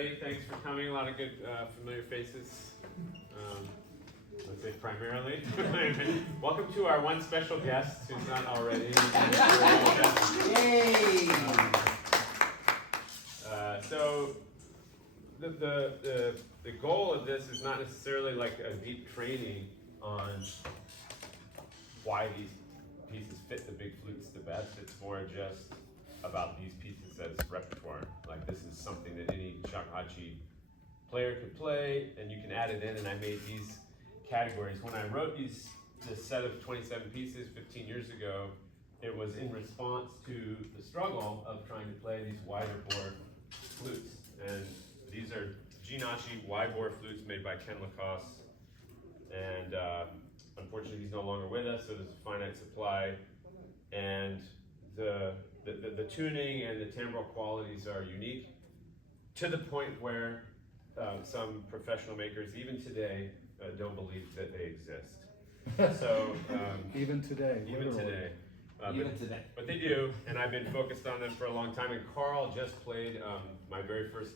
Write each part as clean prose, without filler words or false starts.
everybody. Thanks for coming. A lot of good, familiar faces. Let's say primarily. Welcome to our one special guest who's not already. Yay! So the goal of this is not necessarily like a deep training on why these pieces fit the big flutes the best. It's more just about these pieces as repertoire. Like, this is something that any shakuhachi player could play, and you can add it in. And I made these categories. When I wrote this set of 27 pieces 15 years ago, it was in response to the struggle of trying to play these wider bore flutes. And these are Jinashi wide bore flutes made by Ken Lacoste. And unfortunately, he's no longer with us, so there's a finite supply. And the tuning and the timbral qualities are unique, to the point where some professional makers, even today, don't believe that they exist. So even today. Even today. But they do, and I've been focused on them for a long time. And Carl just played my very first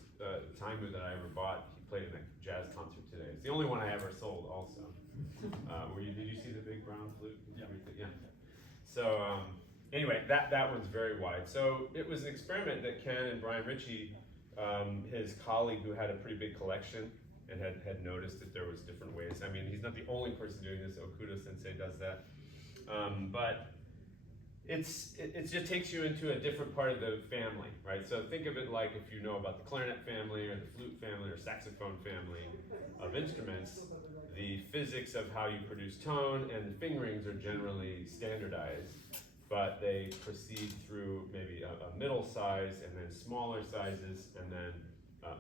taimu that I ever bought. He played in a jazz concert today. It's the only one I ever sold, also. Did you see the big brown flute? Yeah. So anyway, that one's very wide. So it was an experiment that Ken and Brian Ritchie, his colleague who had a pretty big collection and had noticed that there was different ways. I mean, he's not the only person doing this. Okuda Sensei does that. But it just takes you into a different part of the family, right? So think of it like if you know about the clarinet family or the flute family or saxophone family of instruments, the physics of how you produce tone and the fingerings are generally standardized, but they proceed through maybe a middle size and then smaller sizes and then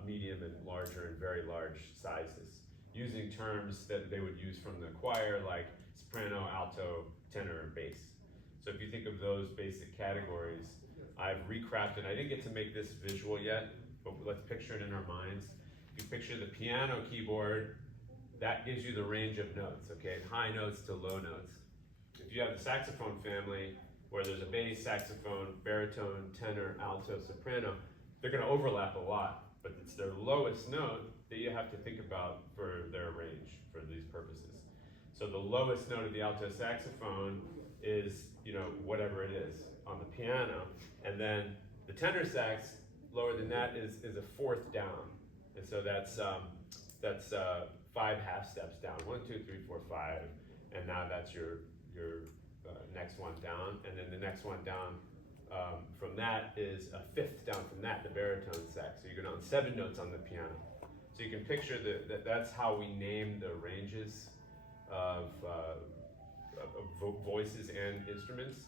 medium and larger and very large sizes, using terms that they would use from the choir like soprano, alto, tenor, and bass. So if you think of those basic categories, I've recrafted. I didn't get to make this visual yet, but let's picture it in our minds. If you picture the piano keyboard, that gives you the range of notes, okay? High notes to low notes. If you have the saxophone family, where there's a bass, saxophone, baritone, tenor, alto, soprano, they're gonna overlap a lot, but it's their lowest note that you have to think about for their range for these purposes. So the lowest note of the alto saxophone is, whatever it is on the piano, and then the tenor sax, lower than that, is a fourth down, and so that's 5 half steps down. 1, 2, 3, 4, 5, and now that's your next one down, and then the next one down from that is a 5th down from that, the baritone sax. So you go down 7 notes on the piano. So you can picture that's how we name the ranges of voices and instruments.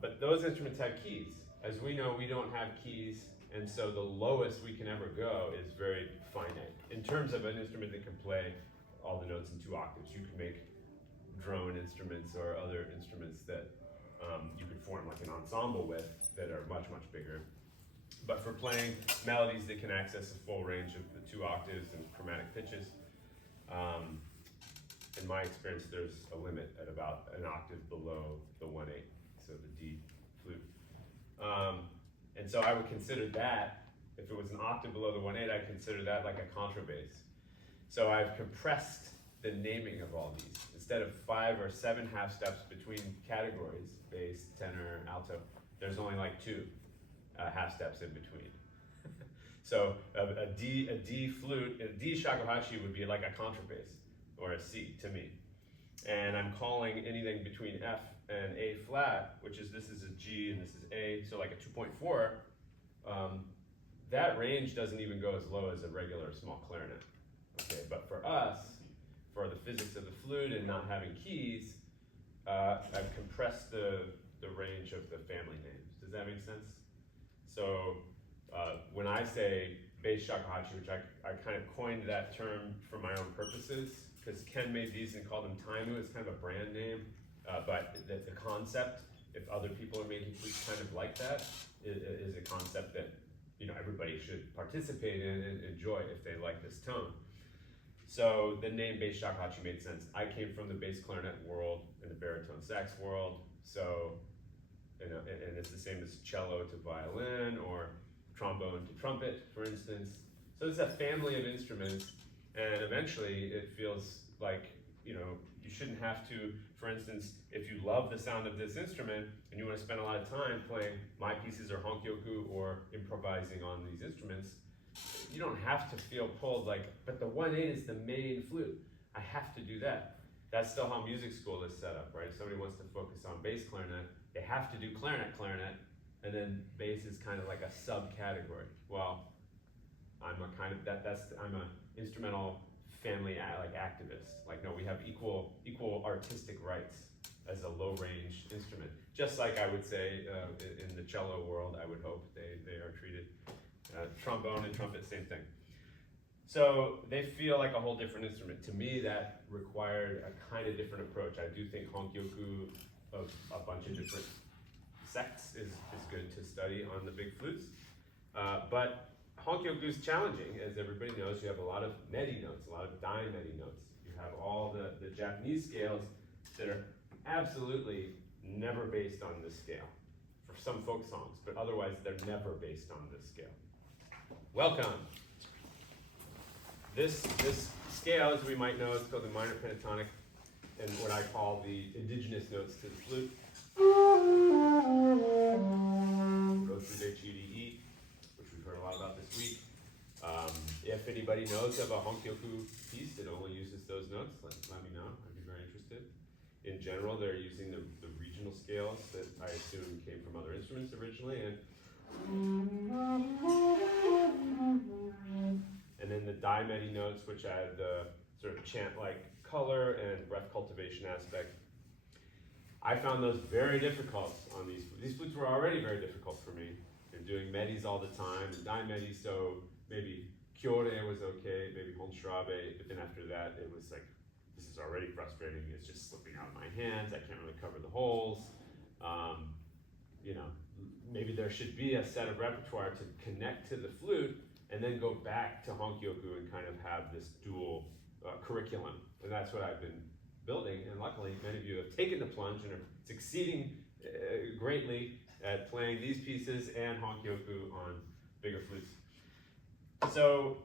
But those instruments have keys. As we know, we don't have keys, and so the lowest we can ever go is very finite. In terms of an instrument that can play all the notes in 2 octaves, you can make drone instruments or other instruments that you could form like an ensemble with that are much, much bigger. But for playing melodies that can access a full range of the 2 octaves and chromatic pitches, in my experience, there's a limit at about an octave below the 1/8, so the D flute. And so I would consider that, if it was an octave below the 1/8, I'd consider that like a contrabass. So I've compressed the naming of all these. Instead of 5 or 7 half steps between categories, bass, tenor, alto, there's only like 2 half steps in between. So a D flute, a D shakuhachi would be like a contrabass, or a C to me. And I'm calling anything between F and A flat, this is a G and this is A, so like a 2.4, that range doesn't even go as low as a regular small clarinet. Okay, but for us, for the physics of the flute and not having keys, I've compressed the range of the family names. Does that make sense? So when I say bass shakuhachi, which I kind of coined that term for my own purposes, because Ken made these and called them taimu. It's kind of a brand name, but the concept, if other people are making flutes kind of like that, is a concept that everybody should participate in and enjoy if they like this tone. So the name bass shakuhachi made sense. I came from the bass clarinet world and the baritone sax world, so and it's the same as cello to violin or trombone to trumpet, for instance. So it's a family of instruments, and eventually it feels like, you know, you shouldn't have to, for instance, if you love the sound of this instrument and you want to spend a lot of time playing my pieces or honkyoku or improvising on these instruments, you don't have to feel pulled like, but the 1/8 is the main flute. I have to do that. That's still how music school is set up, right? If somebody wants to focus on bass clarinet, they have to do clarinet, and then bass is kind of like a subcategory. Well, I'm a kind of I'm a instrumental family like activist. Like, no, we have equal artistic rights as a low range instrument. Just like I would say in the cello world, I would hope they are treated. Trombone and trumpet, same thing. So they feel like a whole different instrument. To me, that required a kind of different approach. I do think honkyoku of a bunch of different sects is good to study on the big flutes. But honkyoku is challenging. As everybody knows, you have a lot of medi notes, a lot of daimedi notes. You have all the Japanese scales that are absolutely never based on this scale. For some folk songs, but otherwise they're never based on this scale. Welcome. This scale, as we might know, is called the minor pentatonic, and what I call the indigenous notes to the flute. Ro, su, de, chi, di, e, which we've heard a lot about this week. If anybody knows of a honkyoku piece that only uses those notes, let me know. I'd be very interested. In general, they're using the regional scales that I assume came from other instruments originally, and then the daimedi notes, which add the sort of chant-like color and breath cultivation aspect. I found those very difficult on these. These flutes were already very difficult for me. Been doing medis all the time, and daimedi, so maybe kyore was okay, maybe honshirabe, but then after that, it was like, this is already frustrating. It's just slipping out of my hands. I can't really cover the holes. You know, maybe there should be a set of repertoire to connect to the flute and then go back to honkyoku and kind of have this dual curriculum. And that's what I've been building. And luckily, many of you have taken the plunge and are succeeding greatly at playing these pieces and honkyoku on bigger flutes. So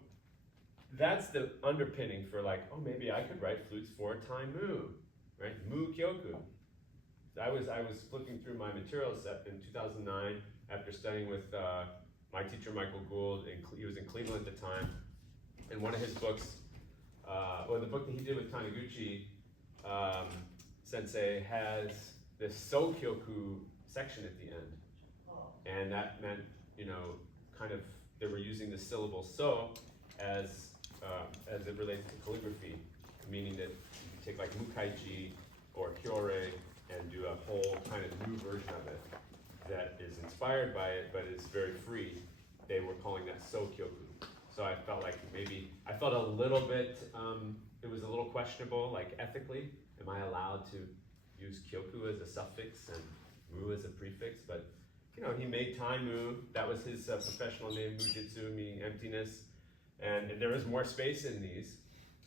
that's the underpinning for like, oh, maybe I could write flutes for Taimu, right? Mukyoku. I was flipping through my material set in 2009 after studying with my teacher Michael Gould. He was in Cleveland at the time, and one of his books, the book that he did with Taniguchi sensei, has this Sokyoku section at the end, and that meant, you know, kind of they were using the syllable so as it relates to calligraphy, meaning that you take like mukaiji or kyore and do a whole kind of new version of it that is inspired by it, but is very free. They were calling that Sokyoku. So I felt like I felt a little bit, it was a little questionable, like ethically, am I allowed to use kyoku as a suffix and mu as a prefix? But, you know, he made Taimu, that was his professional name, Mujitsu, meaning emptiness, and there is more space in these.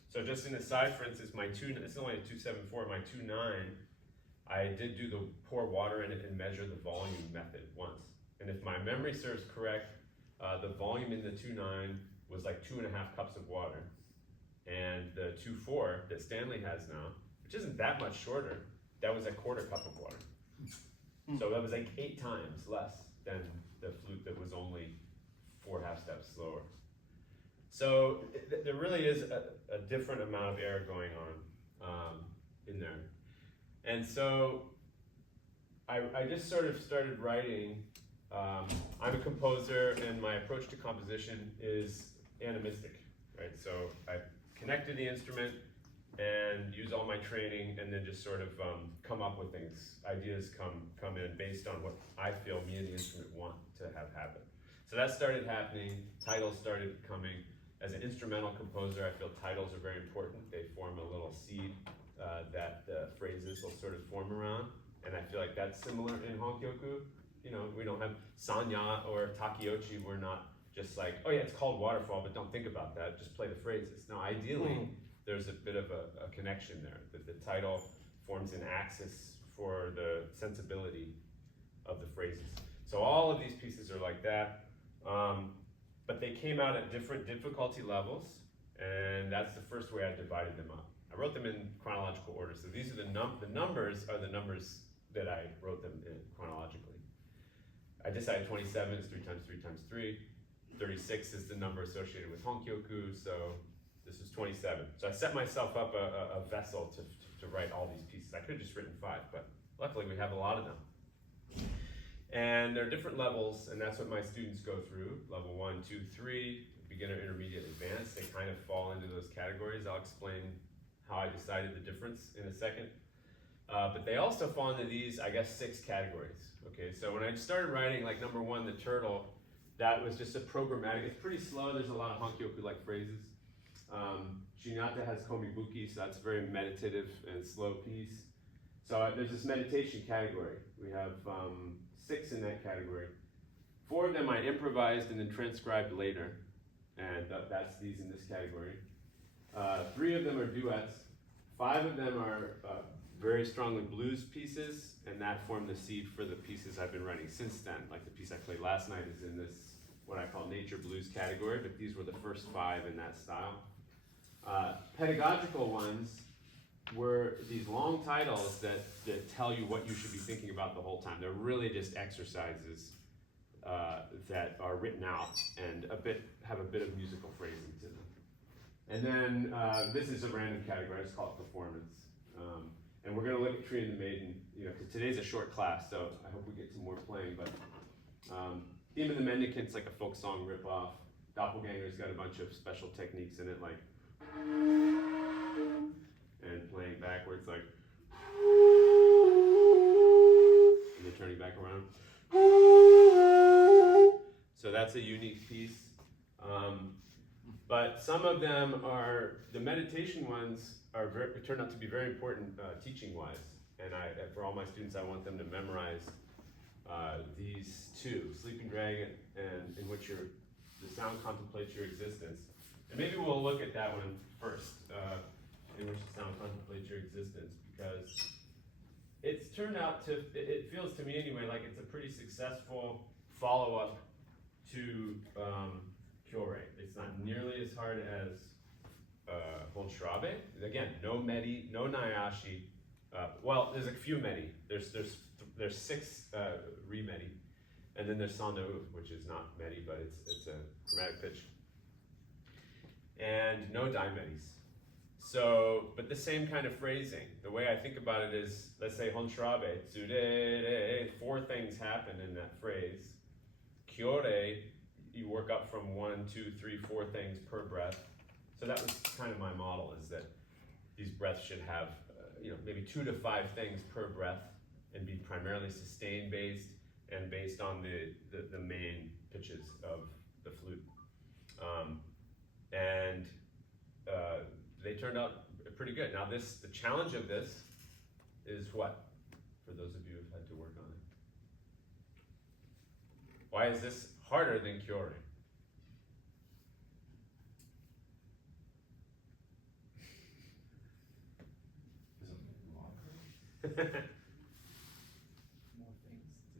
So just an aside, for instance, it's only a 274, my 2.9, I did do the pour water in it and measure the volume method once. And if my memory serves correct, the volume in the 2.9 was like 2.5 cups of water. And the 2.4 that Stanley has now, which isn't that much shorter, that was a 1/4 cup of water. So that was like 8 times less than the flute that was only 4.5 steps slower. So there really is a different amount of air going on in there. And so I just sort of started writing. I'm a composer, and my approach to composition is animistic, right? So I connect to the instrument and use all my training, and then just sort of come up with things. Ideas come in based on what I feel me and the instrument want to have happen. So that started happening. Titles started coming. As an instrumental composer, I feel titles are very important. They form a little seed that the phrases will sort of form around. And I feel like that's similar in honkyoku. You know, we don't have sanya or takiochi. We're not just like, oh yeah, it's called waterfall, but don't think about that. Just play the phrases. Now, ideally, there's a bit of a connection there. That the title forms an axis for the sensibility of the phrases. So all of these pieces are like that. but they came out at different difficulty levels, and that's the first way I divided them up. I wrote them in chronological order, so these are the numbers are the numbers that I wrote them in chronologically. I decided 27 is 3 times 3 times 3. 36 is the number associated with Honkyoku, so this is 27. So I set myself up a vessel to write all these pieces. I could have just written 5, but luckily we have a lot of them. And there are different levels, and that's what my students go through. Level 1, 2, 3, beginner, intermediate, advanced. They kind of fall into those categories. I'll explain how I decided the difference in a second. But they also fall into these, I guess, 6 categories. Okay, so when I started writing, like number 1, the turtle, that was just a programmatic. It's pretty slow. There's a lot of Honkyoku-like phrases. Shinyata has komibuki, so that's a very meditative and slow piece. So there's this meditation category. We have 6 in that category. 4 of them I improvised and then transcribed later, and that's these in this category. 3 of them are duets. 5 of them are very strongly blues pieces, and that formed the seed for the pieces I've been writing since then. Like the piece I played last night is in this, what I call nature blues category, but these were the first 5 in that style. Pedagogical ones were these long titles that tell you what you should be thinking about the whole time. They're really just exercises that are written out and have a bit of musical phrasing to them. And then this is a random category. It's called performance. And we're going to look at Tree and the Maiden, because today's a short class, so I hope we get some more playing. But Theme of the Mendicant's like a folk song ripoff. Doppelganger's got a bunch of special techniques in it, like and playing backwards, like and then turning back around. So that's a unique piece. But some of them are, the meditation ones turn out to be very important teaching-wise. And for all my students, I want them to memorize these 2, Sleeping Dragon and in which the sound contemplates your existence. And maybe we'll look at that one first, in which the sound contemplates your existence, because it's turned out it feels to me anyway, like it's a pretty successful follow-up to Kyorei. It's not nearly as hard as Honshirabe. Again, no medi, no nayashi. Well, there's a few medi. There's 6 re-medi, and then there's sano, which is not medi, but it's a chromatic pitch, and no daimedis. So, but the same kind of phrasing. The way I think about it is, let's say Honshirabe, tsurere, 4 things happen in that phrase. Kyorei, you work up from 1, 2, 3, 4 things per breath. So that was kind of my model, is that these breaths should have, maybe 2 to 5 things per breath, and be primarily sustained based and based on the main pitches of the flute. They turned out pretty good. Now the challenge of this is what? For those of you who've had to work on it. Why is this harder than Kyorei? More things to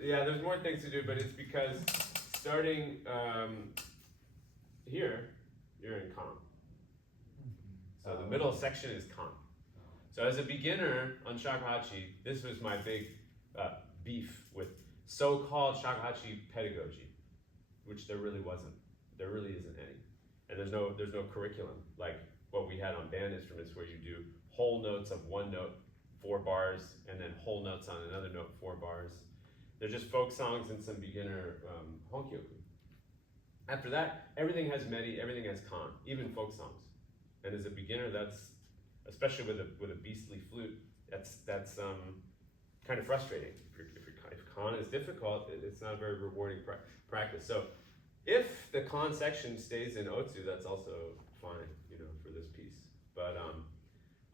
do. Yeah, there's more things to do, but it's because starting here, you're in Kan. So the middle section is Kan. So as a beginner on Shakuhachi, this was my big beef with so-called Shakuhachi pedagogy, which there really wasn't. There really isn't any. And there's no curriculum like what we had on band instruments, where you do whole notes of one note, 4 bars, and then whole notes on another note, 4 bars. They're just folk songs and some beginner Honkyoku. After that, everything has medi, everything has kan, even folk songs. And as a beginner, that's, especially with a beastly flute, that's kind of frustrating. If kan is difficult, it's not a very rewarding practice. So if the kan section stays in Otsu, that's also fine, for this piece. But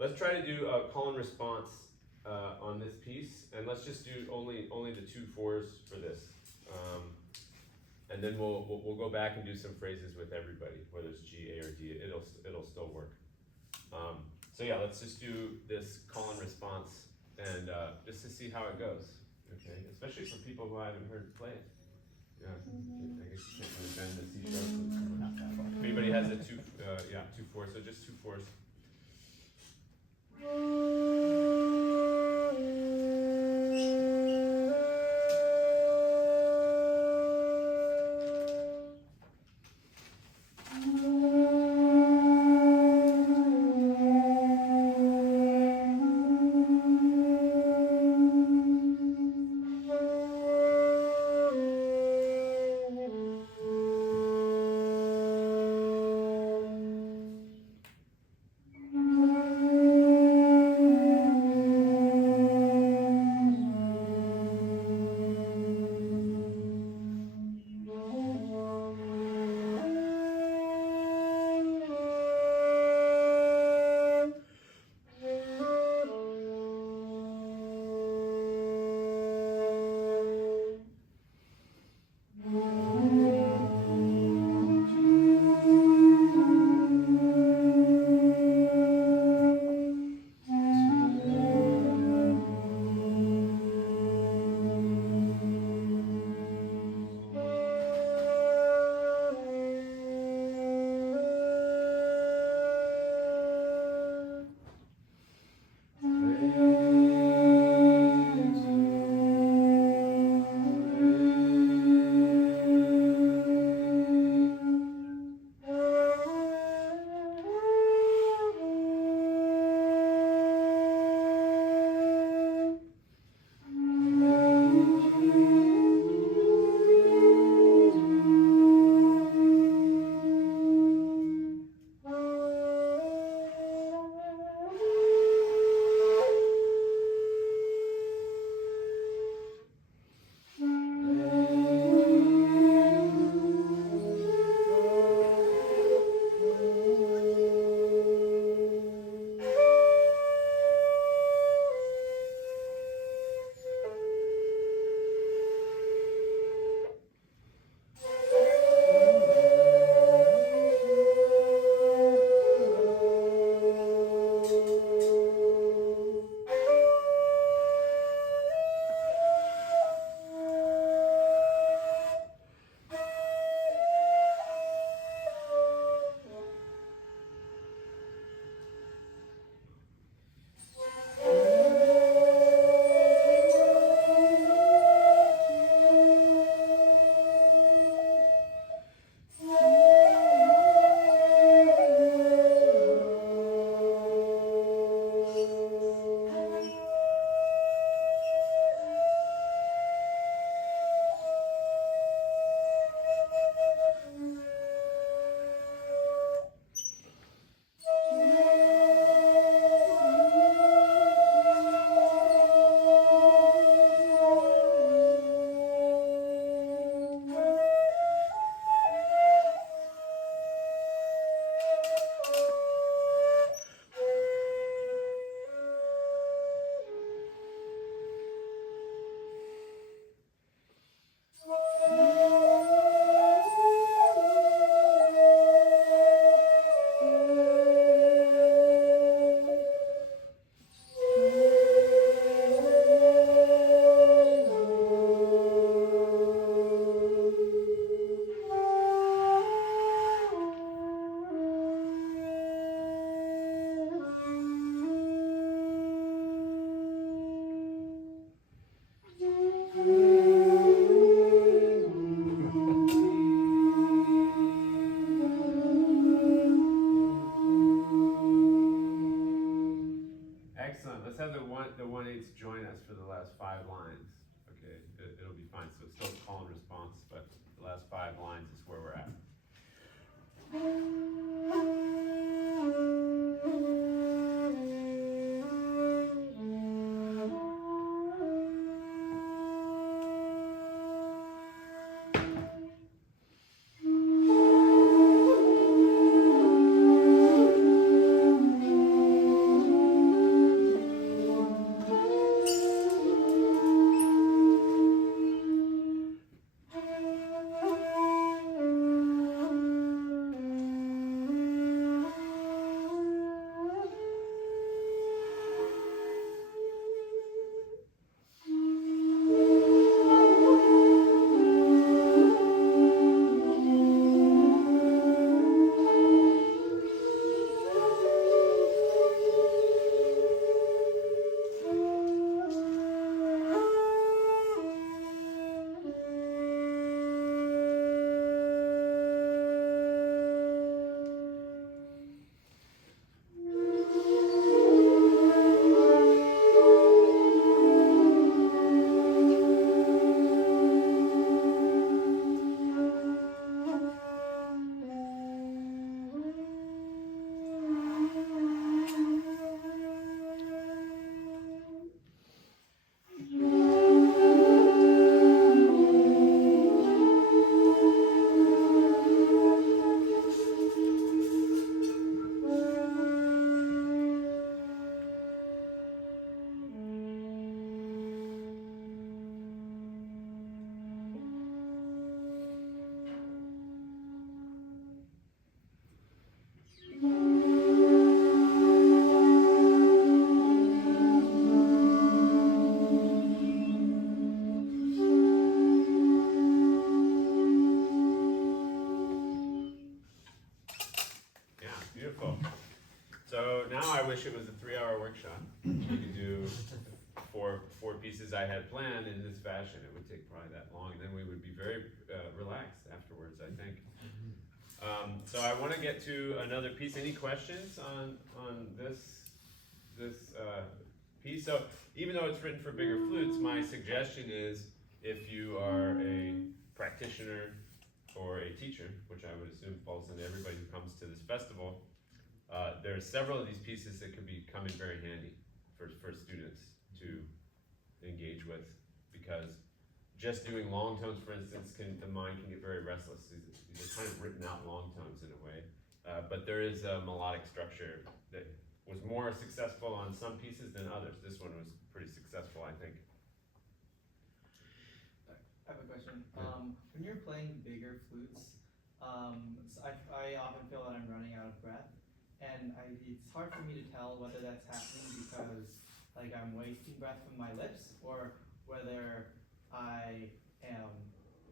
let's try to do a call and response on this piece, and let's just do only the 2 4s for this. And then we'll go back and do some phrases with everybody, whether it's G, A, or D. It'll still work. So yeah, let's just do this call and response, and just to see how it goes. Okay, especially for people who I haven't heard play it. Yeah, I guess you can't really bend the C sharp. Not that far. If anybody has a 2/4, so just 2/4. Excellent. Let's have the 1/8 join us for the last 5 lines. Okay, it'll be fine. So it's still call and response, but the last 5 lines is where we're at. beautiful. So now I wish it was a 3-hour workshop. You could do four pieces I had planned in this fashion. It would take probably that long, and then we would be very relaxed afterwards, I think. So I want to get to another piece. Any questions on this piece? So even though it's written for bigger flutes, my suggestion is if you are a practitioner or a teacher, which I would assume falls into everybody who comes to this festival, there are several of these pieces that could come in very handy for students to engage with, because just doing long tones, for instance, the mind can get very restless. These are kind of written out long tones in a way, but there is a melodic structure that was more successful on some pieces than others. This one was pretty successful, I think. I have a question. When you're playing bigger flutes, so I often feel that I'm running out of breath, and it's hard for me to tell whether that's happening because like I'm wasting breath from my lips, or whether I am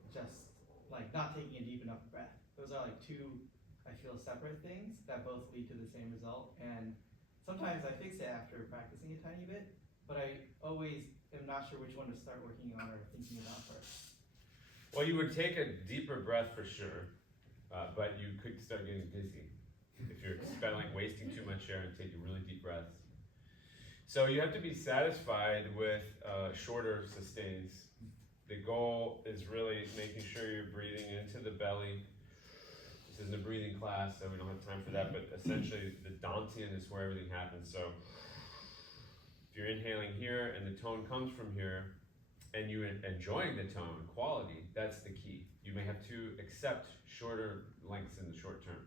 just like not taking a deep enough breath. Those are like two, I feel, separate things that both lead to the same result. And sometimes I fix it after practicing a tiny bit, but I always am not sure which one to start working on or thinking about first. Well, you would take a deeper breath for sure, but you could start getting dizzy if you're wasting too much air and taking really deep breaths. So you have to be satisfied with shorter sustains. The goal is really making sure you're breathing into the belly. This isn't a breathing class, so we don't have time for that, but essentially the dantian is where everything happens. So if you're inhaling here and the tone comes from here, and you're enjoying the tone quality, that's the key. You may have to accept shorter lengths in the short term,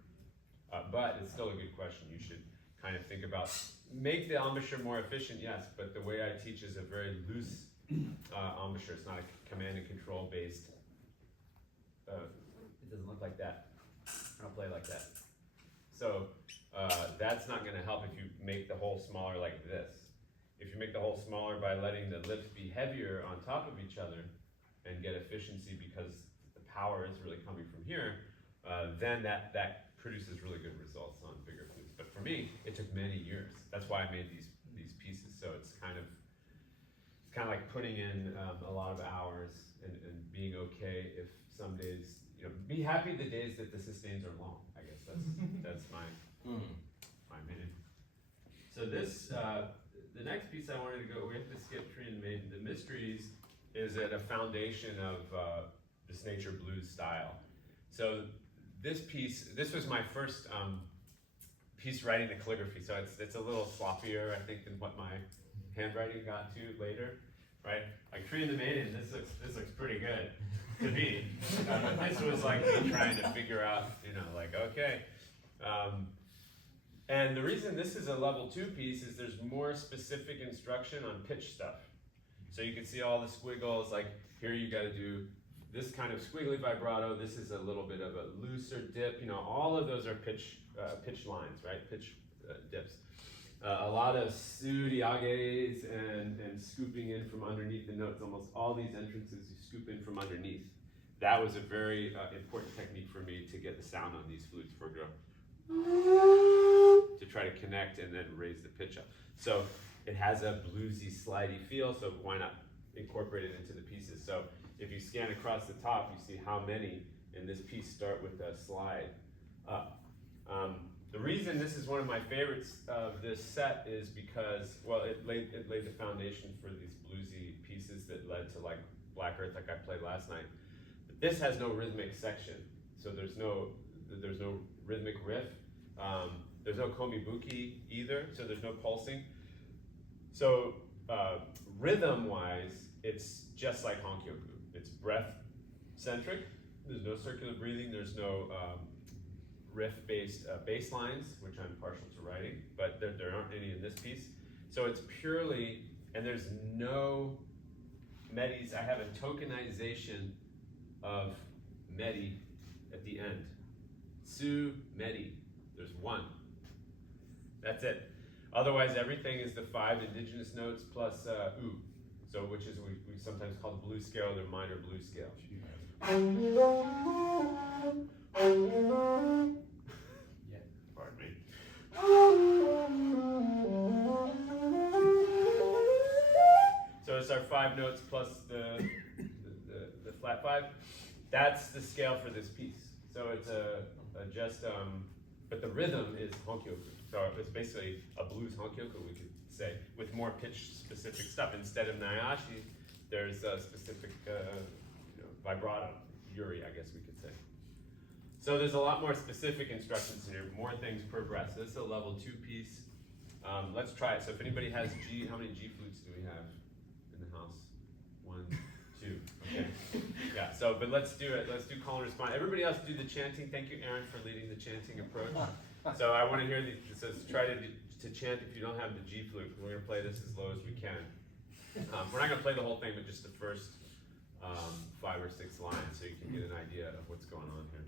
but it's still a good question. You should kind of think about, make the embouchure more efficient, yes, but the way I teach is a very loose embouchure. It's not a command and control based, it doesn't look like that. I don't play like that. So that's not gonna help if you make the hole smaller like this. If you make the hole smaller by letting the lips be heavier on top of each other and get efficiency because the power is really coming from here, then that produces really good results on bigger flutes. But for me, it took many years. That's why I made these pieces. So it's kind of like putting in a lot of hours and being okay if some days, be happy the days that the sustains are long. I guess that's my opinion. So this. The next piece I wanted to go, we have to skip Tree and Maiden. The Mysteries is at a foundation of this nature blues style. So this was my first piece writing the calligraphy. So it's a little sloppier, I think, than what my handwriting got to later, right? Like Tree and the Maiden, this looks pretty good to me. But this was like me trying to figure out, like, okay. And the reason this is a level 2 piece is there's more specific instruction on pitch stuff. So you can see all the squiggles, like here you gotta do this kind of squiggly vibrato, this is a little bit of a looser dip, all of those are pitch lines, right? Pitch dips. A lot of su-diages and scooping in from underneath the notes. Almost all these entrances you scoop in from underneath. That was a very important technique for me to get the sound on these flutes for girl. To try to connect and then raise the pitch up. So it has a bluesy, slidey feel, so why not incorporate it into the pieces? So if you scan across the top, you see how many in this piece start with a slide up. The reason this is one of my favorites of this set is because, well, it laid the foundation for these bluesy pieces that led to like Black Earth, like I played last night. But this has no rhythmic section, so there's no rhythmic riff. There's no komibuki either, so there's no pulsing. So rhythm-wise, it's just like Mukyoku. It's breath-centric. There's no circular breathing. There's no riff-based bass lines, which I'm partial to writing, but there aren't any in this piece. So it's purely, and there's no medis. I have a tokenization of medi at the end. Su medi. There's one. That's it. Otherwise, everything is the 5 indigenous notes plus u. So, which is we sometimes call the blues scale, the minor blues scale. Yeah. Pardon me. 5 notes plus the flat 5. That's the scale for this piece. So it's but the rhythm is Honkyoku. So it's basically a blues Honkyoku, we could say, with more pitch-specific stuff. Instead of Naiashi, there's a specific vibrato, Yuri, I guess we could say. So there's a lot more specific instructions in here, more things per breath. So this is a level 2 piece. Let's try it. So if anybody has G, how many G flutes do we have in the house? 1, 2, okay. Yeah, but let's do it. Let's do call and respond. Everybody else do the chanting. Thank you, Aaron, for leading the chanting approach. So I want to hear these, so try to chant if you don't have the G flute. We're going to play this as low as we can. We're not going to play the whole thing, but just the first 5 or 6 lines so you can get an idea of what's going on here.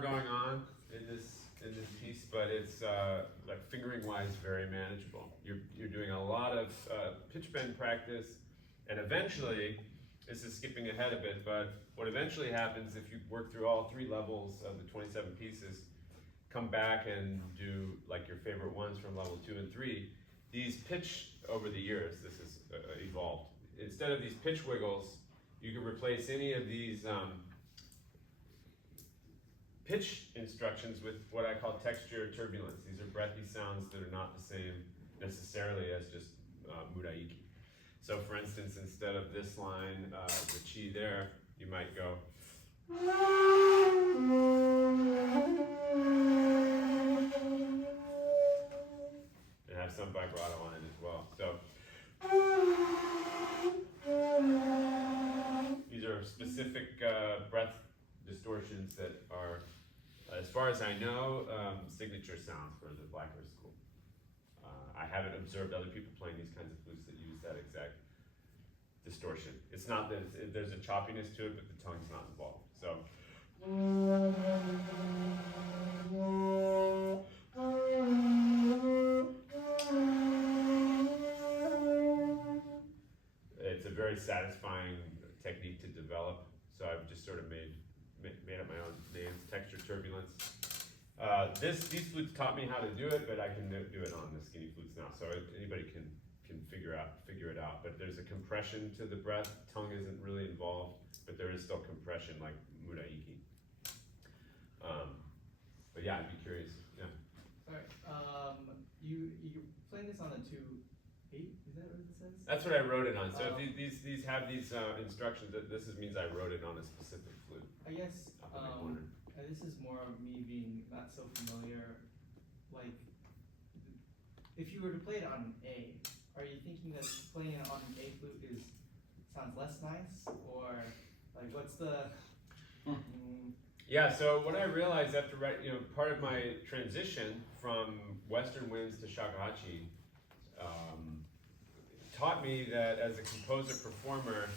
Going on in this piece, but it's like fingering wise very manageable. You're doing a lot of pitch bend practice, and eventually, this is skipping ahead a bit, but what eventually happens if you work through all 3 levels of the 27 pieces, come back and do like your favorite ones from level 2 and 3. These pitch over the years, this has evolved. Instead of these pitch wiggles, you can replace any of these pitch instructions with what I call texture turbulence. These are breathy sounds that are not the same necessarily as just muraiki. So for instance, instead of this line, the chi there, you might go and have some vibrato on it as well. So these are specific breath distortions that are, as far as I know, signature sounds for the Blackhurst school. I haven't observed other people playing these kinds of flutes that use that exact distortion. It's not that there's a choppiness to it, but the tongue's not involved. So It's a very satisfying technique to develop. So I've just sort of made up my own names. Texture turbulence. These flutes taught me how to do it, but I can do it on the skinny flutes now. So anybody can figure it out. But there's a compression to the breath. Tongue isn't really involved, but there is still compression, like muraiki. But yeah, I'd be curious. Yeah. Sorry. You're playing this on the 2/8. Is that what it says? That's what I wrote it on. So if these have these instructions, means I wrote it on a specific flute. I guess. And this is more of me being not so familiar. Like, if you were to play it on an A, are you thinking that playing it on an A flute sounds less nice, or like what's the? Yeah. So what I realized after part of my transition from Western winds to Shakuhachi taught me that as a composer performer,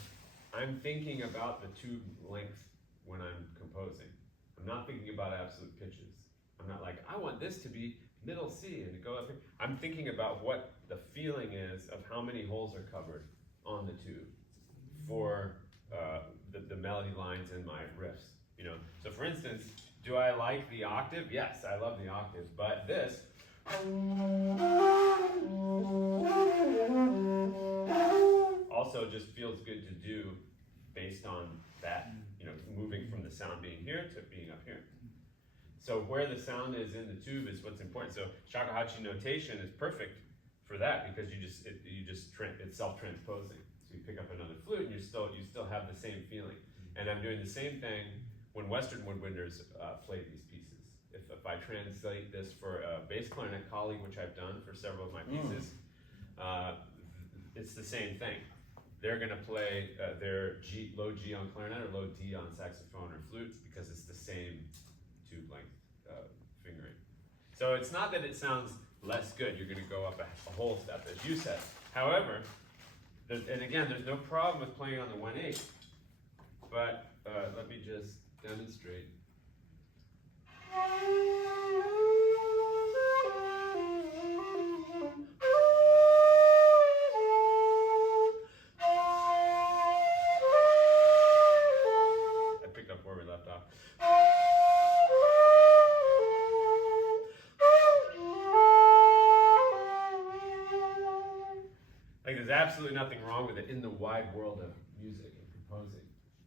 I'm thinking about the tube length when I'm composing. I'm not thinking about absolute pitches. I'm not like, I want this to be middle C and to go up here. I'm thinking about what the feeling is of how many holes are covered on the tube for the melody lines in my riffs. So for instance, do I like the octave? Yes, I love the octave, but this also just feels good to do based on that, moving from the sound being here to being up here. So where the sound is in the tube is what's important. So Shakuhachi notation is perfect for that because it's self-transposing. So you pick up another flute and you still have the same feeling. And I'm doing the same thing when Western woodwinders play these pieces. If I translate this for a bass clarinet colleague, which I've done for several of my pieces, it's the same thing. They're going to play their low G on clarinet or low D on saxophone or flute because it's the same tube length fingering. So it's not that it sounds less good. You're going to go up a whole step, as you said. However, and again, there's no problem with playing on the 1/8. But let me just demonstrate. I picked up where we left off. Like, there's absolutely nothing wrong with it in the wide world of music and composing.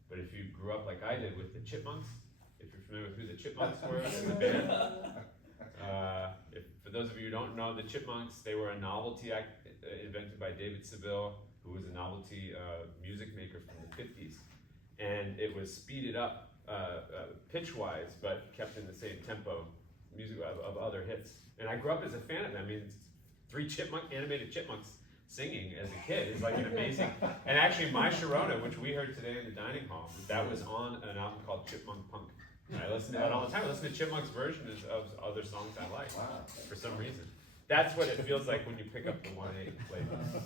But if you grew up like I did with the Chipmunks, if you're familiar with who the Chipmunks were in the band, for those of you who don't know the Chipmunks, they were a novelty act invented by David Seville, who was a novelty music maker from the 50s. And it was speeded up pitch-wise, but kept in the same tempo music of other hits. And I grew up as a fan of them. I mean, 3 animated chipmunks singing as a kid is like an amazing, and actually my Sharona, which we heard today in the dining hall, that was on an album called Chipmunk Punk. And I listen to that all the time. I listen to Chipmunk's version of other songs I like for some reason. That's what it feels like when you pick up the 1/8 and play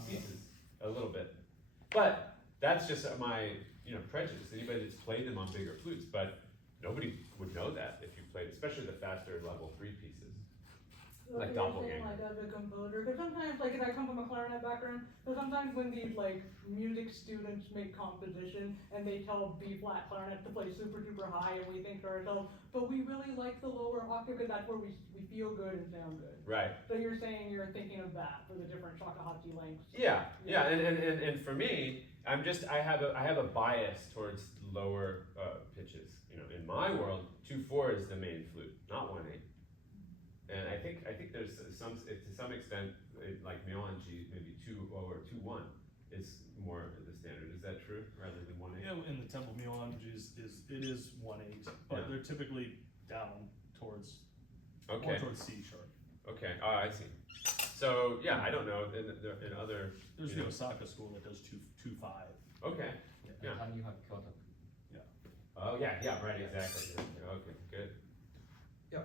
pieces a little bit. But that's just my prejudice. Anybody that's played them on bigger flutes, but nobody would know that if you played, especially the faster level 3 pieces. Like doppelganger. Like as a composer, because sometimes, like, I come from a clarinet background, so sometimes when these like music students make composition and they tell B flat clarinet to play super duper high, and we think to ourselves, but we really like the lower octave because that's where we feel good and sound good. Right. So you're saying you're thinking of that for the different Shakuhachi lengths. Yeah, and for me, I have a bias towards lower pitches. In my world, 2/4 is the main flute, not 1/8. And I think there's to some extent, like Myeonji, maybe 2 or 2/1 is more the standard. Is that true, rather than 1/8? Yeah, in the tempo Myeonji is 1/8, but they're typically down towards more towards C sharp. Okay, I see. So yeah, I don't know. In other there's the Osaka school that does 2/5. Okay. Yeah. And you have Kyoto. Yeah. Oh yeah, right, exactly. Okay, good. Yeah,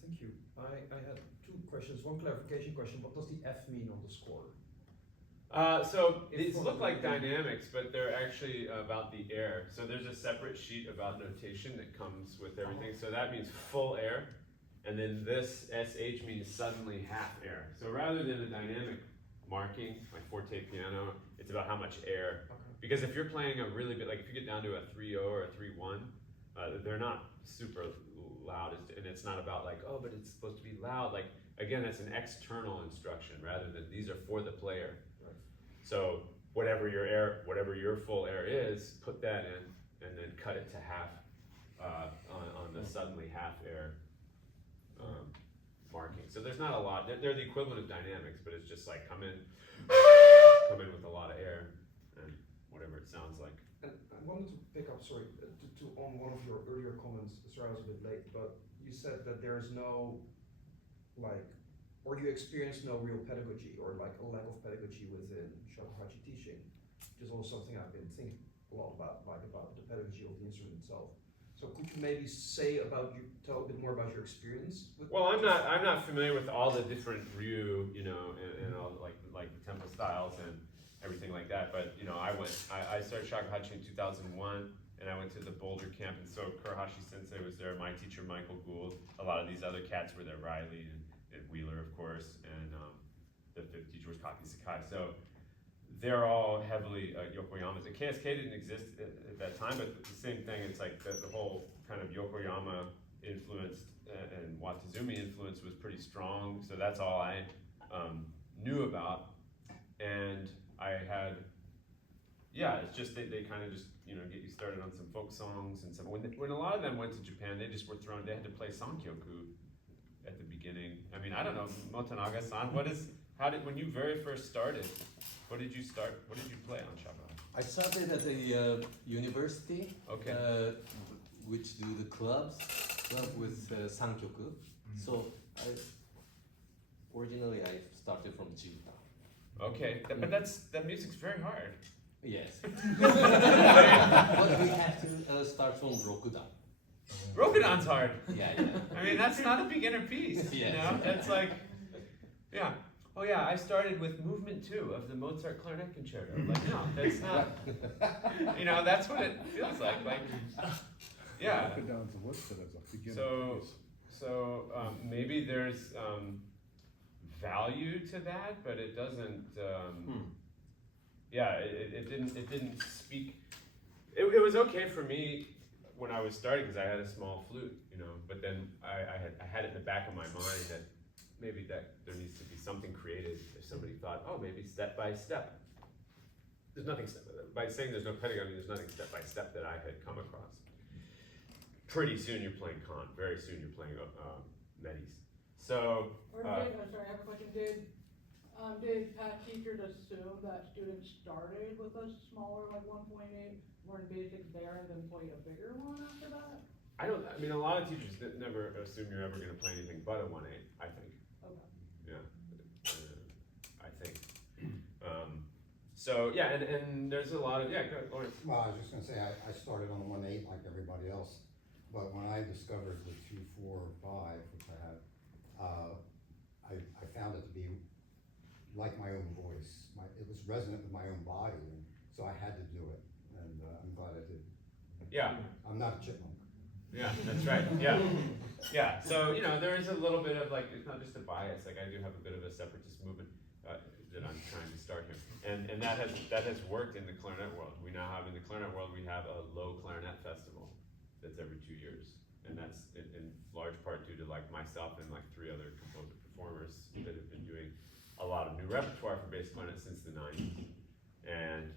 thank you. I had 2 questions. One clarification question. What does the F mean on the score? So these look like dynamics, but they're actually about the air. So there's a separate sheet about notation that comes with everything. So that means full air, and then this SH means suddenly half air. So rather than a dynamic marking, like forte piano, it's about how much air. Because if you're playing a really bit, like if you get down to a 3-0 or a 3-1, they're not super loud, and it's not about like, oh, but it's supposed to be loud. Like, again, it's an external instruction rather than these are for the player. So whatever your full air is, put that in, and then cut it to half on the suddenly half air marking. So there's not a lot. They're the equivalent of dynamics, but it's just like come in with a lot of air and whatever it sounds like. And I wanted to pick up, sorry, to on one of your earlier comments. Sorry, I was a bit late, but you said that there is no like. Or you experience no real pedagogy or like a lack of pedagogy within Shakuhachi teaching, which is also something I've been thinking a lot about, like about the pedagogy of the instrument itself. So could you maybe tell a bit more about your experience with? Well, I'm not familiar with all the different ryu, and all like the tempo styles and everything like that. But I started Shakuhachi in 2001, and I went to the Boulder camp, and so Kurahashi Sensei was there. My teacher Michael Gould, a lot of these other cats were there, Riley and Wheeler, of course, and the fifth teacher was Kaki Sakai. So they're all heavily Yokoyamas. The KSK didn't exist at that time, but the same thing. It's like the whole kind of Yokoyama influenced and Watazumi influence was pretty strong. So that's all I knew about, and I had, it's just they kind of just get you started on some folk songs and stuff. When a lot of them went to Japan, they just were thrown. They had to play Sankyoku at the beginning. I mean, I don't know, Motonaga-san, when you very first started, what did you play on Shakuhachi? I started at the university, Okay. which do the club with Sankyoku. So originally I started from Jiuta. Okay, but that music's very hard. Yes. But we have to start from Rokudan. Rokudan's hard. Yeah. I mean, that's not a beginner piece, That's like, yeah. Oh yeah, I started with movement 2 of the Mozart Clarinet Concerto. Like, no, that's not, that's what it feels like, yeah. Rokudan's listed as a beginner piece. So maybe there's value to that, but it doesn't, it didn't speak, it was okay for me when I was starting because I had a small flute, but then I had it in the back of my mind that maybe that there needs to be something created. If somebody thought, oh, maybe step by step. There's nothing by saying there's no pedagogy. There's nothing step by step that I had come across. Pretty soon you're playing Kant. Very soon you're playing Medis. So. Sorry, I have a question. Did teachers assume that students started with a smaller, like 1.8, learned basics there, and then played a bigger one after that? I mean, a lot of teachers never assume you're ever going to play anything but a 1/8, I think. Okay. Yeah, I think. So, and there's a lot of, go ahead, Lawrence. Well, I was just gonna say, I started on the 1/8 like everybody else, but when I discovered the 2/4/5, which I had, I found it to be like my own voice. It was resonant with my own body, and so I had to do it, and I'm glad I did. Yeah. I'm not a chipmunk. Yeah, that's right. Yeah. So there is a little bit of it's not just a bias. Like I do have a bit of a separatist movement that I'm trying to start here, and that has worked in the clarinet world. We now have in the clarinet world we have a low clarinet festival that's every 2 years, and that's in large part due to myself and 3 other composer performers that have been doing a lot of new repertoire for bass clarinet since the 90s, and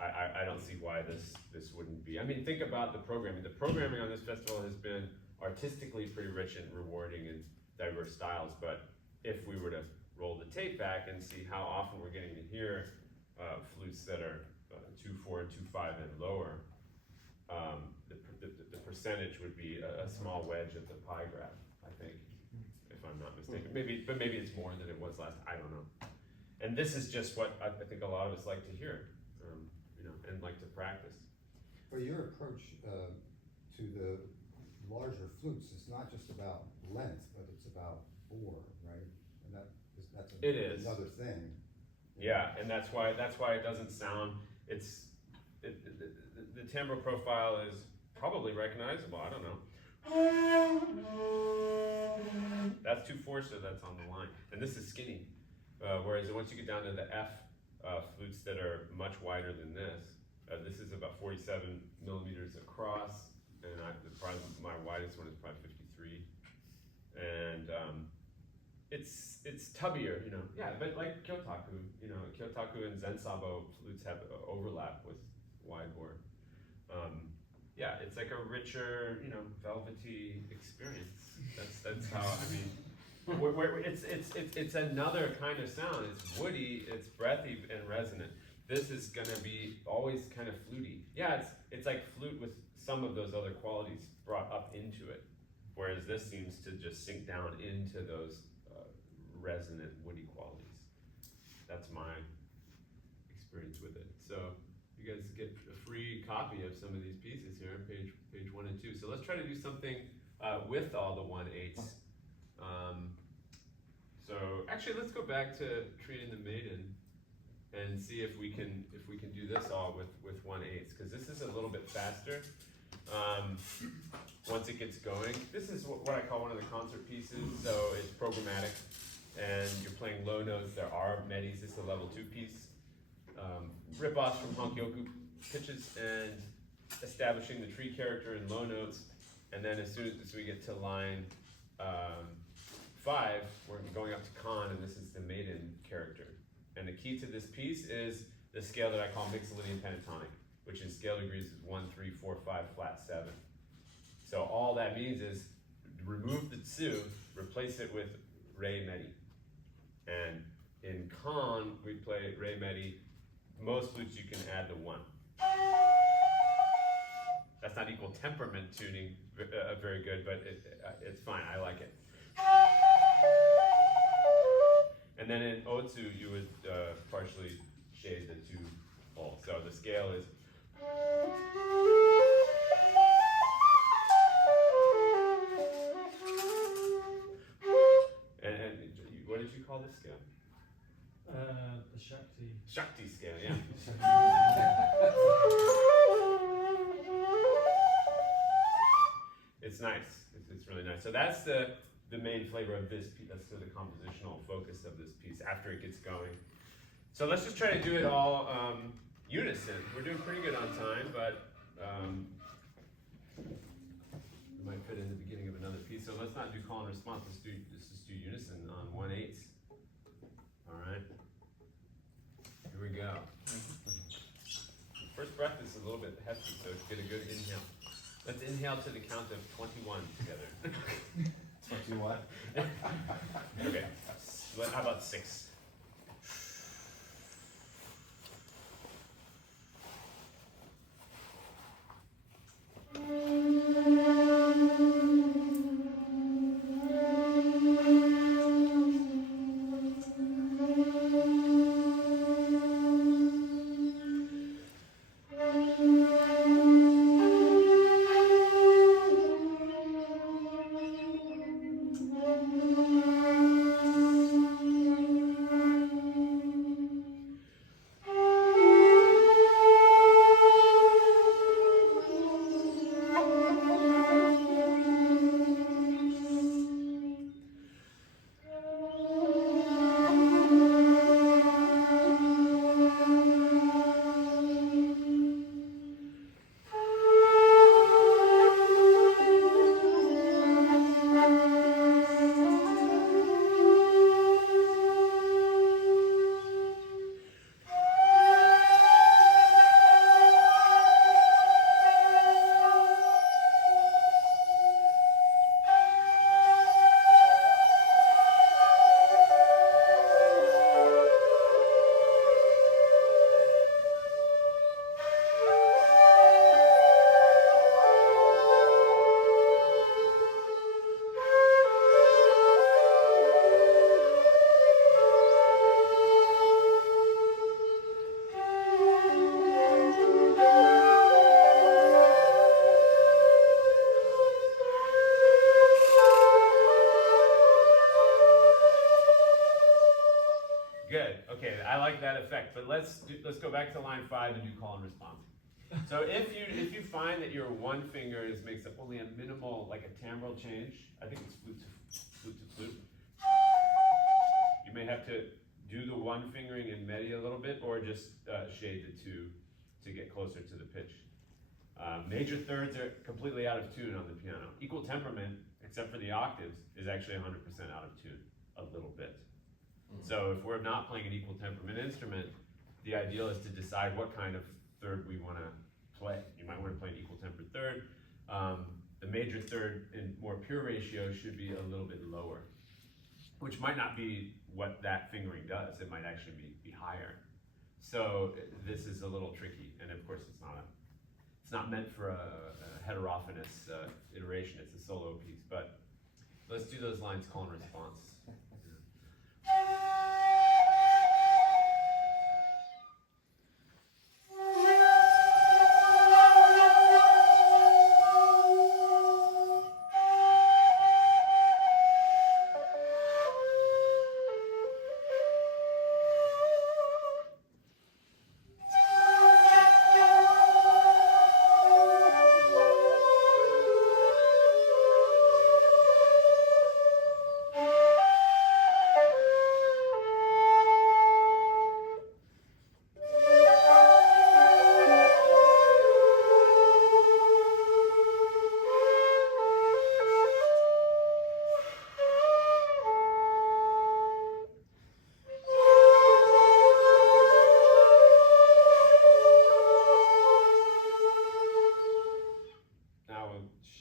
I don't see why this wouldn't be. I mean, think about the programming. The programming on this festival has been artistically pretty rich and rewarding in diverse styles, but if we were to roll the tape back and see how often we're getting to hear flutes that are 2/4 and 2/5 and lower, the percentage would be a small wedge at the pie graph, I think, if I'm not mistaken. Maybe it's more than it was last. I don't know. And this is just what I think a lot of us like to hear, and like to practice. But your approach to the larger flutes is not just about length, but it's about bore, right? And that's It is. another thing. Yeah, and that's why it doesn't sound. The timbre profile is probably recognizable. I don't know. That's 2/4, so that's on the line, and this is skinny. Whereas once you get down to the F flutes that are much wider than this is about 47 millimeters across, and my widest one is probably 53, and it's tubbier, you know. Yeah, but like Kyotaku, you know, Kyotaku and Zensabo flutes have overlap with wide bore. Yeah, it's like a richer, you know, velvety experience. That's how I mean. It's another kind of sound. It's woody, it's breathy and resonant. This is gonna be always kind of fluty. Yeah, it's like flute with some of those other qualities brought up into it, whereas this seems to just sink down into those resonant woody qualities. That's my experience with it. So you guys get a free copy of some of these pieces here, page 1 and 2. So let's try to do something with all the 1/8s. So actually, let's go back to Treating the Maiden and see if we can do this all with 1/8, because this is a little bit faster. Once it gets going, this is what I call one of the concert pieces. So it's programmatic, and you're playing low notes. There are medis. It's a level 2 piece. Rip-offs from Mukyoku pitches and establishing the tree character in low notes, and then as soon as we get to line 5, we're going up to Kan, and this is the maiden character. And the key to this piece is the scale that I call mixolydian pentatonic, which in scale degrees is 1, 3, 4, 5, flat 7. So all that means is remove the tsu, replace it with re medi. And in Kan, we play re medi. Most flutes you can add the 1. That's not equal temperament tuning very good, but it's fine. I like it. And then in Otsu, you would partially shade the 2 whole. So the scale is. And what did you call this scale? The Shakti scale, yeah. It's nice. It's really nice. So that's the main flavor of this piece. That's the compositional focus of this piece after it gets going. So let's just try to do it all unison. We're doing pretty good on time, but we might fit in the beginning of another piece. So let's not do call and response. Let's just do unison on 1/8. All right. Here we go. First breath is a little bit hefty, so get a good inhale. Let's inhale to the count of 21 together. 21. Okay. How about 6? Okay, I like that effect, but let's go back to line 5 and do call and response. So if you find that your one finger makes up only a minimal, like a timbral change, I think it's flute to flute. You may have to do the one fingering in medi a little bit, or just shade the two to get closer to the pitch. Major thirds are completely out of tune on the piano. Equal temperament, except for the octaves, is actually 100% out of tune, a little bit. So if we're not playing an equal temperament instrument, the ideal is to decide what kind of third we want to play. You might want to play an equal tempered third. The major third in more pure ratio should be a little bit lower, which might not be what that fingering does. It might actually be higher. So this is a little tricky, and of course it's not meant for a heterophonous iteration. It's a solo piece, but let's do those lines call and response.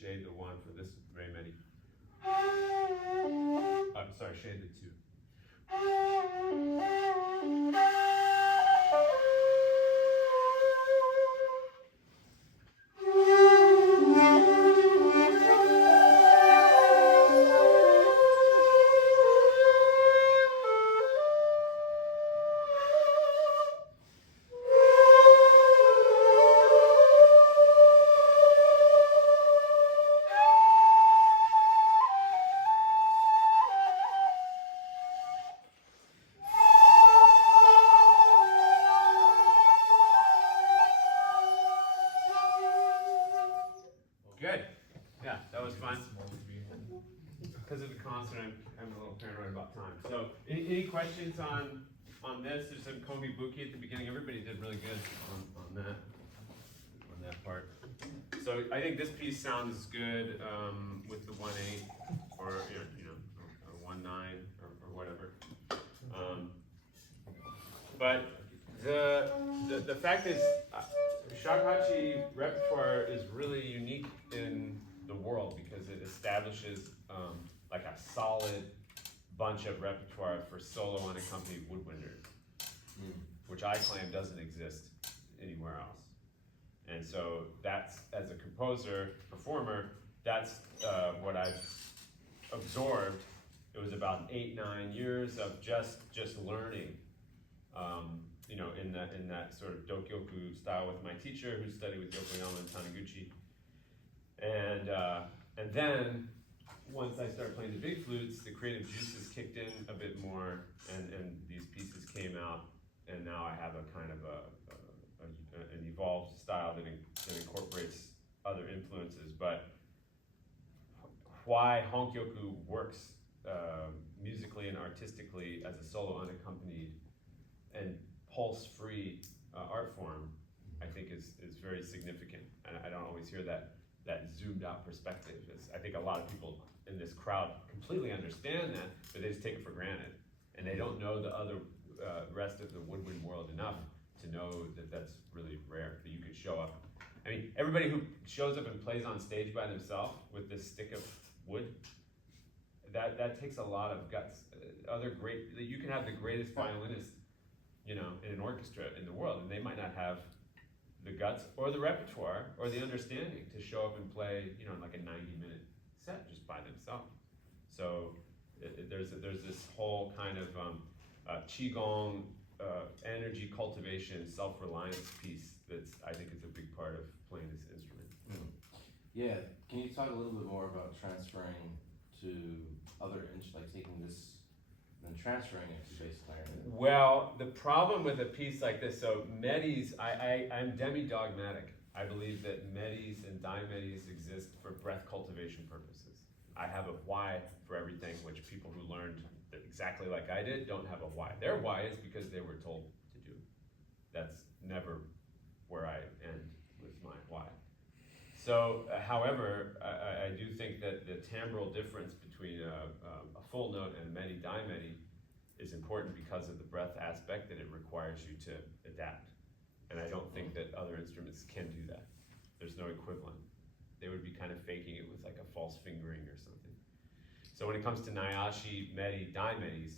Shade the one for this very many. I'm sorry, shade the two. Good. Yeah, that was fun. Because of the concert, I'm a little paranoid about time. So, any questions on this? There's some Komi-buki at the beginning. Everybody did really good on that part. So I think this piece sounds good with the 1/8 or a 1/9 or whatever. But the fact is, Shakuhachi repertoire is really unique in the world because it establishes like a solid bunch of repertoire for solo unaccompanied woodwinders, which I claim doesn't exist anywhere else. And so that's, as a composer, performer, that's what I've absorbed. It was about 8-9 years of just learning. In that sort of dokyoku style with my teacher, who studied with Yokoyama and Taniguchi. And then once I started playing the big flutes, the creative juices kicked in a bit more, and these pieces came out, and now I have a kind of an evolved style that incorporates other influences. But why Honkyoku works musically and artistically as a solo unaccompanied and pulse-free art form, I think is very significant. And I don't always hear that zoomed out perspective. I think a lot of people in this crowd completely understand that, but they just take it for granted. And they don't know the other rest of the woodwind world enough to know that that's really rare, that you could show up. I mean, everybody who shows up and plays on stage by themselves with this stick of wood, that takes a lot of guts. You can have the greatest violinist, in an orchestra in the world, and they might not have the guts or the repertoire or the understanding to show up and play, like a 90-minute set just by themselves. So there's this whole kind of qigong, energy cultivation, self-reliance piece that's, I think, is a big part of playing this instrument. Yeah, can you talk a little bit more about transferring to other like taking this then transferring it to bass clarinet. Well, the problem with a piece like this, so medis, I'm demi-dogmatic. I believe that medis and dimedis exist for breath cultivation purposes. I have a why for everything, which people who learned exactly like I did don't have a why. Their why is because they were told to do. That's never where I end with my why. So, however, I do think that the timbral difference between a full note and a medi dimedi is important because of the breath aspect that it requires you to adapt. And I don't think that other instruments can do that. There's no equivalent. They would be kind of faking it with like a false fingering or something. So when it comes to Nyashi, medi, dimedis,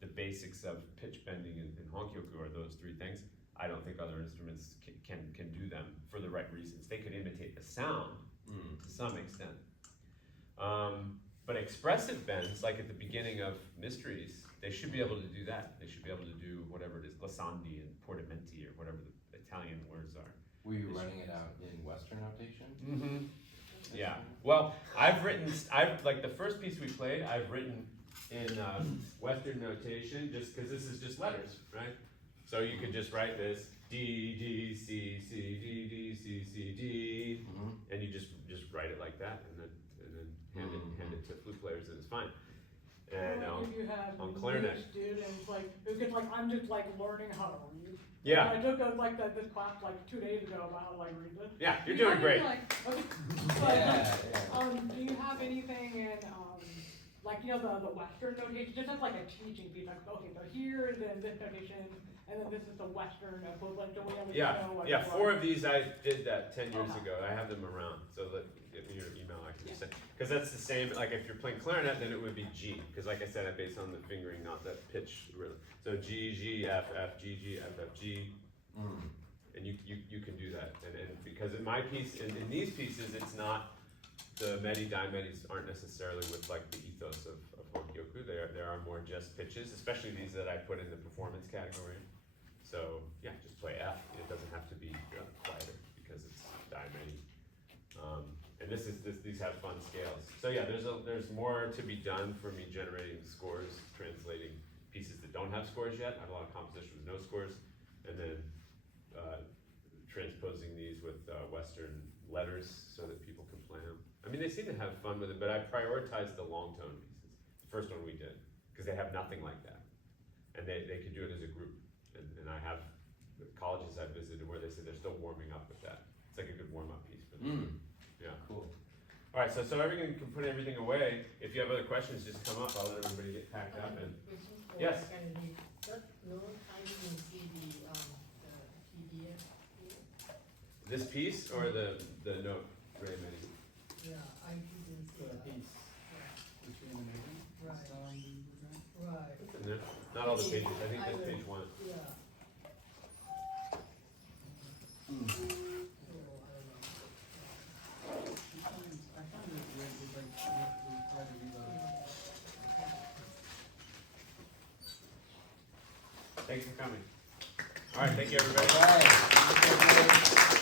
the basics of pitch bending and Honkyoku are those three things. I don't think other instruments can do them for the right reasons. They could imitate the sound to some extent. But expressive bends, like at the beginning of Mysteries, they should be able to do that. They should be able to do whatever it is, glissandi and portamenti or whatever the Italian words are. Were you running it out in Western notation? Mm-hmm. Yeah. Well, like the first piece we played, I've written in Western notation just because this is just letters, right? So you could just write this D, D, C, C, D, D, C, C, D, and you just write it like that, and then hand it to flute players, and it's fine. And if you have on clarinet, students like who could like I'm just like learning how to read. Yeah. I took this class like 2 days ago about how to like read this. Yeah, you're doing great. Like, okay. Do you have anything in like the Western notation, just as like a teaching piece? Like okay, so here is in this notation, and then this is the Western equivalent. So we always know what 4 of these I did that 10 years ago. I have them around, so give me your email. I can just send. Because that's the same. Like if you're playing clarinet, then it would be G. Because like I said, I base on the fingering, not the pitch rhythm. So G, G, F, F, G, G, F, F, G. And you can do that. And because in my piece, in these pieces, it's not the medi dimedis aren't necessarily with like the ethos of Honkyoku. There are more just pitches, especially these that I put in the performance category. So yeah, just play F. It doesn't have to be quieter because it's dimedi. And these have fun scales. So yeah, there's more to be done for me generating scores, translating pieces that don't have scores yet. I have a lot of composition with no scores, and then transposing these with Western letters so that people can play them. I mean, they seem to have fun with it, but I prioritized the long tone pieces. The first one we did, because they have nothing like that. And they could do it as a group. And I have the colleges I've visited where they say they're still warming up with that. It's like a good warm-up piece for them. Yeah. Cool. All right, so everyone can put everything away. If you have other questions, just come up. I'll let everybody get packed up. And yes. What note I can see the PDF here? This piece or the note remedy? Yeah, I didn't see that. piece. Right. Right. It's in there. Not all the pages. I think that's page 1. Yeah. Thanks for coming. All right, thank you, everybody. Right.